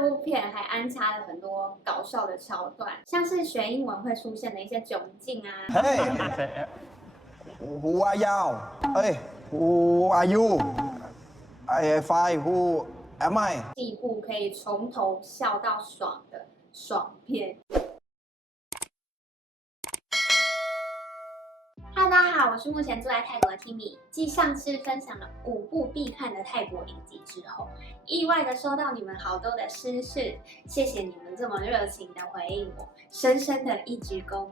部片还安插了很多搞笑的桥段，像是学英文会出现的一些窘境啊。Hey, who are you? Hey, who are you? I am fine. Who am I? 是一部可以从头笑到爽的爽片。Hello， 大家好，我是目前住在泰国的 Timmy。继上次分享了5部必看的泰国影集之后，意外的收到你们好多的私讯，谢谢你们这么热情的回应我，深深的一鞠躬。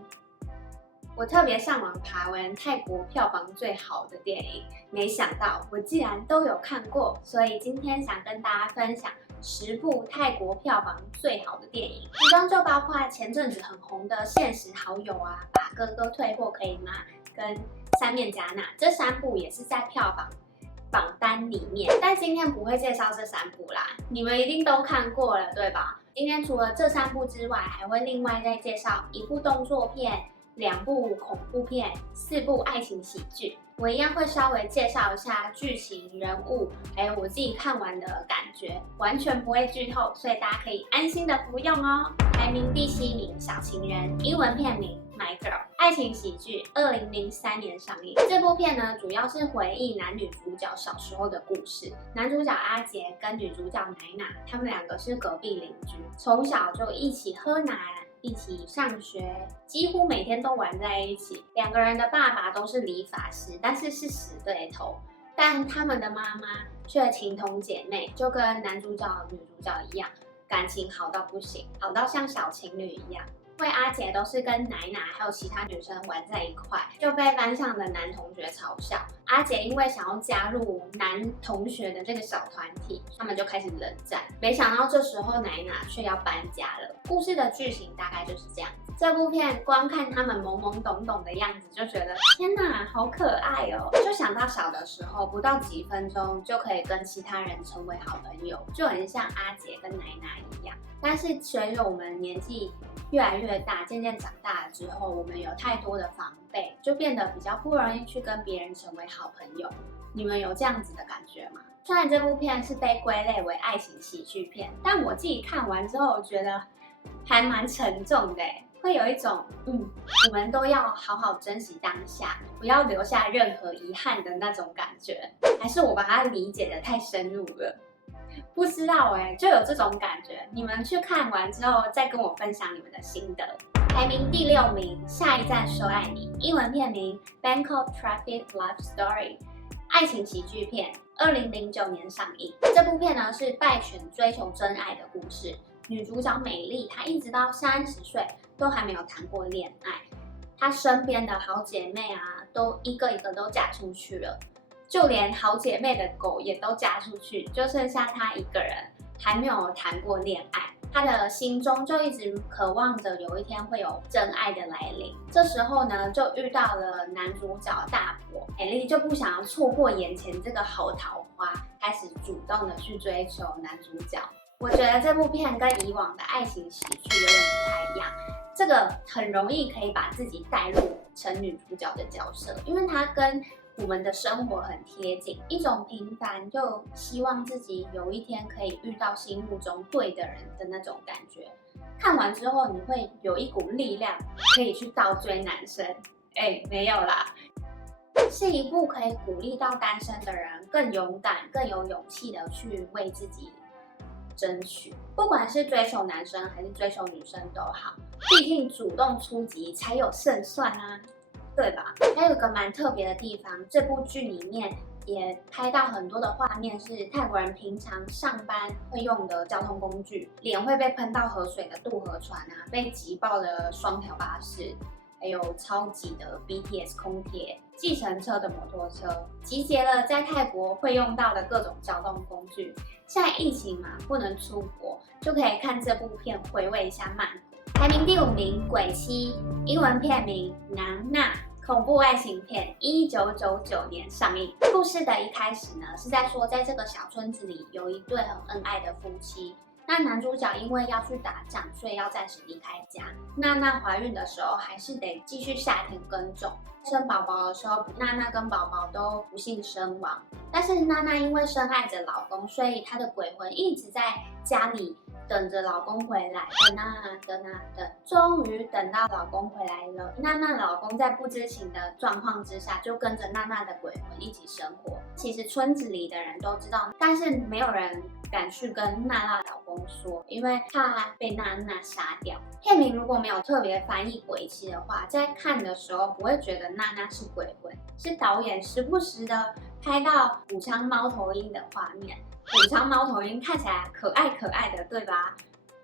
我特别上网爬文泰国票房最好的电影，没想到我竟然都有看过，所以今天想跟大家分享10部泰国票房最好的电影，其中就包括前阵子很红的《现实好友》啊，《把哥哥退货可以吗》跟《三面加纳》，这3部也是在票房榜单里面。但今天不会介绍这3部啦，你们一定都看过了，对吧？今天除了这3部之外，还会另外再介绍1部动作片、2部恐怖片、4部爱情喜剧。我一样会稍微介绍一下剧情、人物，还有我自己看完的感觉，完全不会剧透，所以大家可以安心的服用哦。排名第7名，《小情人》，英文片名《My Girl》，爱情喜剧，2003年上映。这部片呢，主要是回忆男女主角小时候的故事。男主角阿杰跟女主角乃娜，他们2个是隔壁邻居，从小就一起喝奶，一起上学，几乎每天都玩在一起。2个人的爸爸都是理发师，但是是死对头。但他们的妈妈却情同姐妹，就跟男主角、女主角一样，感情好到不行，好到像小情侣一样。因为阿杰都是跟乃娜还有其他女生玩在一块，就被班上的男同学嘲笑。阿杰因为想要加入男同学的这个小团体，他们就开始冷战。没想到这时候乃娜却要搬家了。故事的剧情大概就是这样子。这部片光看他们懵懵懂懂的样子，就觉得天哪，好可爱哦！就想到小的时候，不到几分钟就可以跟其他人成为好朋友，就很像阿杰跟乃娜一样。但是随着我们年纪越来越大，渐渐长大了之后，我们有太多的防备，就变得比较不容易去跟别人成为好朋友。你们有这样子的感觉吗？虽然这部片是被归类为爱情喜剧片，但我自己看完之后，我觉得还蛮沉重的，会有一种我们都要好好珍惜当下，不要留下任何遗憾的那种感觉。还是我把它理解的太深入了？不知道就有这种感觉。你们去看完之后再跟我分享你们的心得。排名第6名，《下一站说爱你》，英文片名《Bangkok Traffic Love Story》，爱情喜剧片，2009年上映。这部片呢是拜犬追求真爱的故事。女主角美丽，她一直到30岁都还没有谈过恋爱。她身边的好姐妹啊，都一个一个都嫁出去了。就连好姐妹的狗也都嫁出去，就剩下她一个人还没有谈过恋爱。她的心中就一直渴望着有一天会有真爱的来临。这时候呢，就遇到了男主角大伯，美丽就不想要错过眼前这个好桃花，开始主动的去追求男主角。我觉得这部片跟以往的爱情喜剧有点不太一样，这个很容易可以把自己带入成女主角的角色，因为它跟我们的生活很贴近，一种平凡就希望自己有一天可以遇到心目中对的人的那种感觉。看完之后，你会有一股力量可以去倒追男生。没有啦，是一部可以鼓励到单身的人更勇敢、更有勇气的去为自己争取，不管是追求男生还是追求女生都好，毕竟主动出击才有胜算啊。对吧？还有一个蛮特别的地方，这部剧里面也拍到很多的画面是泰国人平常上班会用的交通工具，脸会被喷到河水的渡河船啊，被挤爆的双条巴士，还有超级的 BTS 空铁、计程车的摩托车，集结了在泰国会用到的各种交通工具。现在疫情嘛，不能出国，就可以看这部片回味一下曼谷。排名第5名，《鬼妻》，英文片名《南娜》。恐怖爱情片，1999年上映。故事的一开始呢，是在说在这个小村子里有一对很恩爱的夫妻。那男主角因为要去打仗，所以要暂时离开家。娜娜怀孕的时候，还是得继续下田耕种。生宝宝的时候，娜娜跟宝宝都不幸身亡。但是娜娜因为深爱着老公，所以她的鬼魂一直在家里等着老公回来，等啊等啊等，终于等到老公回来了。娜娜老公在不知情的状况之下，就跟着娜娜的鬼魂一起生活。其实村子里的人都知道，但是没有人敢去跟娜娜老公说，因为怕被娜娜杀掉。片名如果没有特别翻译鬼气的话，在看的时候不会觉得娜娜是鬼魂，是导演时不时的拍到虎枪猫头鹰的画面。虎枪猫头鹰看起来可爱可爱的，对吧？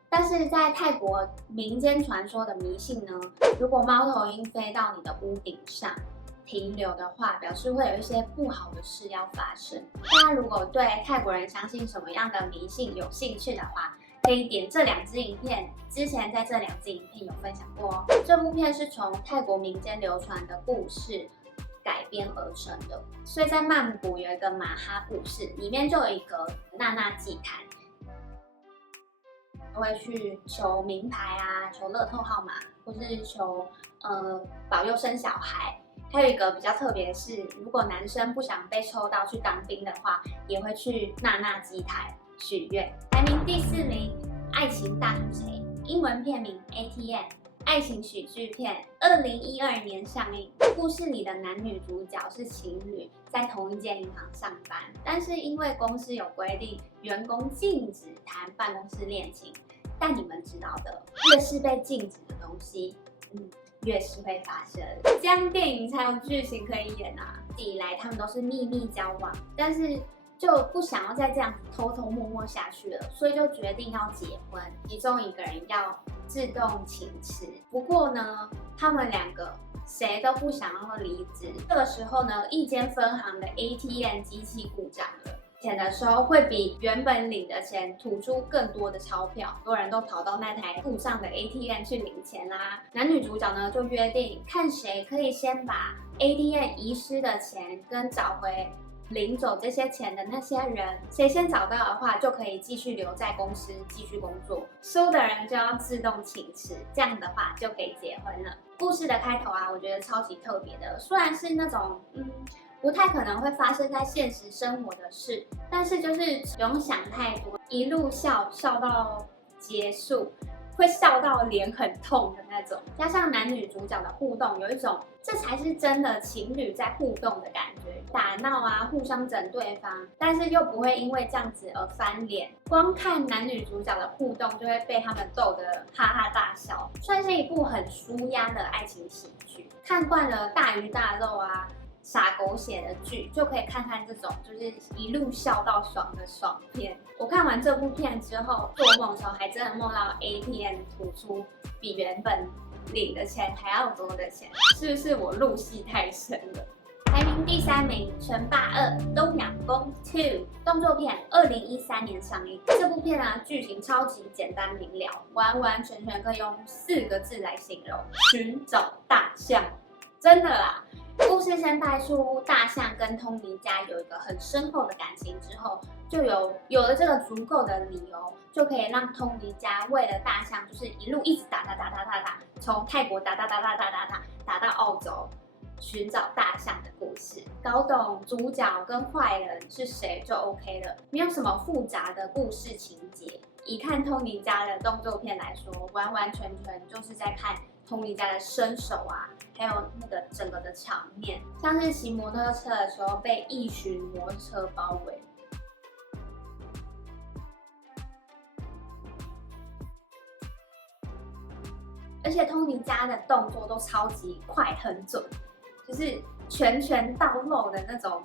但是在泰国民间传说的迷信呢，如果猫头鹰飞到你的屋顶上停留的话，表示会有一些不好的事要发生。大家如果对泰国人相信什么样的迷信有兴趣的话，可以点这2支影片，之前在这2支影片有分享过哦。这部片是从泰国民间流传的故事改编而成的，所以在曼谷有一个马哈布市，里面就有一个娜娜祭坛，都会去求名牌啊，求乐透号码，或是求保佑生小孩。还有一个比较特别的是，如果男生不想被抽到去当兵的话，也会去娜娜祭坛许愿。排名第4名，《爱情大吐槽》，英文片名 ATM。爱情喜剧片，2012年上映。故事里的男女主角是情侣，在同一间银行上班，但是因为公司有规定，员工禁止谈办公室恋情。但你们知道的，越是被禁止的东西，越是会发生。这样电影才有剧情可以演啊！一直以来他们都是秘密交往，但是就不想要再这样子偷偷摸摸下去了，所以就决定要结婚。其中一个人要自动请辞，不过呢，他们2个谁都不想要离职。这个时候呢，一间分行的 ATM 机器故障了。钱的时候会比原本领的钱吐出更多的钞票，很多人都跑到那台故障的 ATM 去领钱啦。男女主角呢就约定，看谁可以先把 ATM 遗失的钱跟找回领走这些钱的那些人，谁先找到的话，就可以继续留在公司继续工作，输的人就要自动请辞，这样的话就可以结婚了。故事的开头啊，我觉得超级特别的，虽然是那种不太可能会发生在现实生活的事，但是就是不用想太多，一路笑到结束，会笑到脸很痛的那种。加上男女主角的互动，有一种这才是真的情侣在互动的感觉，打闹啊，互相整对方，但是又不会因为这样子而翻脸。光看男女主角的互动，就会被他们逗得哈哈大笑，算是一部很舒压的爱情喜剧。看惯了大鱼大肉啊，傻狗血的剧，就可以看看这种就是一路笑到爽的爽片。我看完这部片之后，做梦的时候还真的梦到 ATM 吐出比原本领的钱还要多的钱，是不是我入戏太深了？排名第3名，《拳霸2：东阳宫2》动作片，2013年上映。这部片啊，剧情超级简单明了，完完全全可以用4个字来形容：寻找大象。真的啦！故事先带出大象跟通灵家有一个很深厚的感情之后，就有了这个足够的理由，就可以让通灵家为了大象，就是一路一直打，从泰国打到澳洲，寻找大象的故事。搞懂主角跟坏人是谁就 OK 了，没有什么复杂的故事情节。以看通灵家的动作片来说，完完全全就是在看通灵家的身手啊，还有那个整个的场面，像是骑摩托车的时候被一群摩托车包围。而且通灵家的动作都超级快很准，就是拳到肉的那种，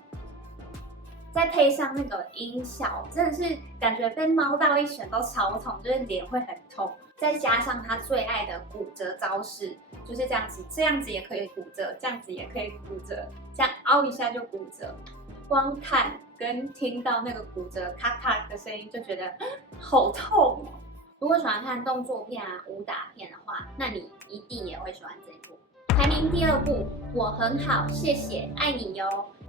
再配上那个音效，真的是感觉被猫到一拳都超痛，就是脸会很痛。再加上他最爱的骨折招式，就是这样子，这样子也可以骨折，这样子也可以骨折，这样凹一下就骨折。光看跟听到那个骨折咔咔的声音，就觉得好痛哦。如果喜欢看动作片啊、武打片的话，那你一定也会喜欢这一部。排名第2部，我很好，谢谢，爱你哟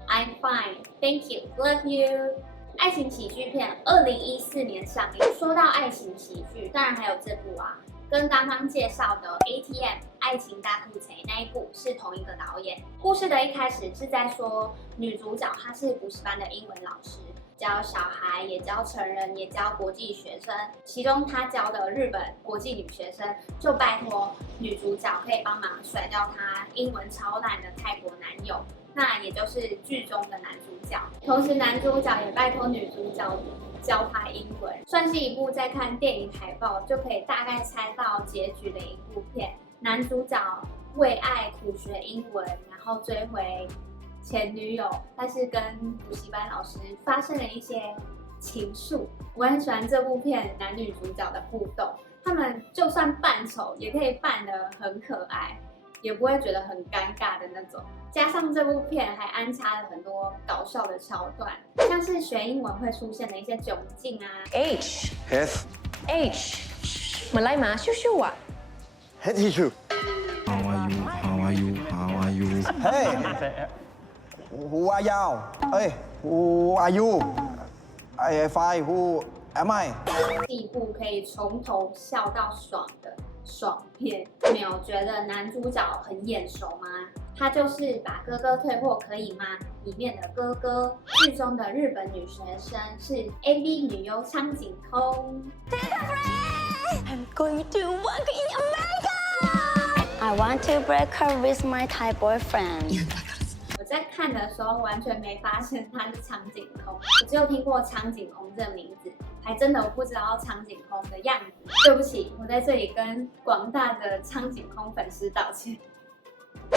，I'm fine, thank you, love you。爱情喜剧片，2014年上映。说到爱情喜剧，当然还有这部啊，跟刚刚介绍的 ATM 爱情大吐槽那一部是同一个导演。故事的一开始是在说女主角她是补习班的英文老师，教小孩，也教成人，也教国际学生。其中他教的日本国际女学生，就拜托女主角可以帮忙甩掉她英文超烂的泰国男友，那也就是剧中的男主角。同时，男主角也拜托女主角教他英文，算是一部在看电影海报就可以大概猜到结局的一部片。男主角为爱苦学英文，然后追回前女友，但是跟补习班老师发生了一些情愫。我很喜欢这部片男女主角的互动，他们就算扮丑，也可以扮得很可爱，也不会觉得很尴尬的那种。加上这部片还安插了很多搞笑的桥段，像是学英文会出现的一些窘境啊。H H H 马来马羞羞啊 Head tissue. How are you? How are you? How are you? Hey. Who are you? Hey. Who are you? I fine. Who am I? 是一部可以从头笑到爽的爽片。没有觉得男主角很眼熟吗？他就是把哥哥退货可以吗？里面的哥哥，剧中的日本女学生是 AV 女优苍井空。I'm going to work in America. I want to break her with my Thai boyfriend. 我在看的时候完全没发现她是苍井空，我只有听过苍井空这个名字，还真的不知道苍井空的样子。对不起，我在这里跟广大的苍井空粉丝道歉。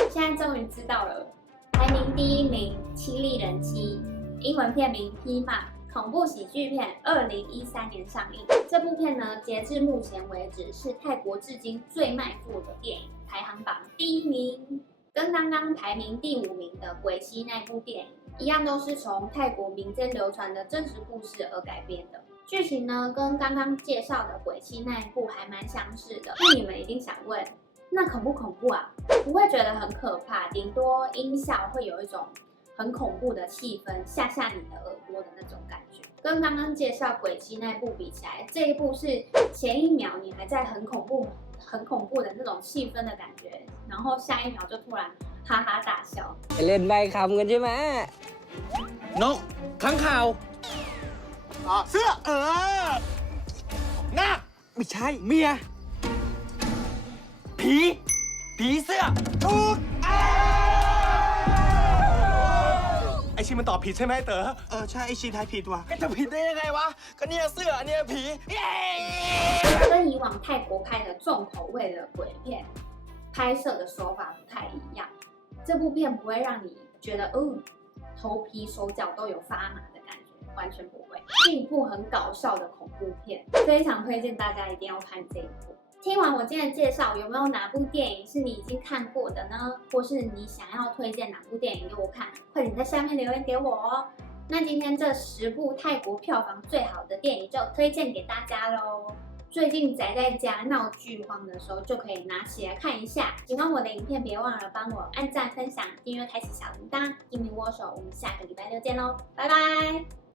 现在终于知道了，排名第1名《七力人妻》，英文片名《披马》，恐怖喜剧片，2013年上映。这部片呢，截至目前为止是泰国至今最卖座的电影，排行榜第1名。跟刚刚排名第5名的《鬼泣》那部电影一样，都是从泰国民间流传的真实故事而改编的。剧情呢，跟刚刚介绍的《鬼泣》那一部还蛮相似的。那你们一定想问，那恐不恐怖啊？不会觉得很可怕，顶多音效会有一种很恐怖的气氛，吓吓你的耳朵的那种感觉。跟刚刚介绍《鬼泣》那一部比起来，这一部是前一秒你还在很恐怖的那种气氛的感觉，然后下一秒就突然哈哈大笑。เล่นใบคำกันใช่ไหม นกข้างข่าวเสื้อหน้าไม่ใช่เมียผีเสื้อถูกไอชิมันตอบผิดใช่ไหมเต๋อใช่ไอชิทายผิดว่ะก็จะผิดได้ยังไงวะก็เนี่ยเสื้อเนี่ยผีเย้ 跟以往泰国拍的重口味的鬼片拍摄的手法不太一样，这部片不会让你觉得头皮手脚都有发麻的感觉，完全不会，是一部很搞笑的恐怖片，非常推荐大家一定要看这一部。听完我今天的介绍，有没有哪部电影是你已经看过的呢？或是你想要推荐哪部电影给我看？快点在下面留言给我哦。那今天这10部泰国票房最好的电影就推荐给大家喽。最近宅在家闹剧荒的时候，就可以拿起来看一下。喜欢我的影片，别忘了帮我按赞、分享、订阅、开启小铃铛。金明握手，我们下个礼拜6见喽，拜拜。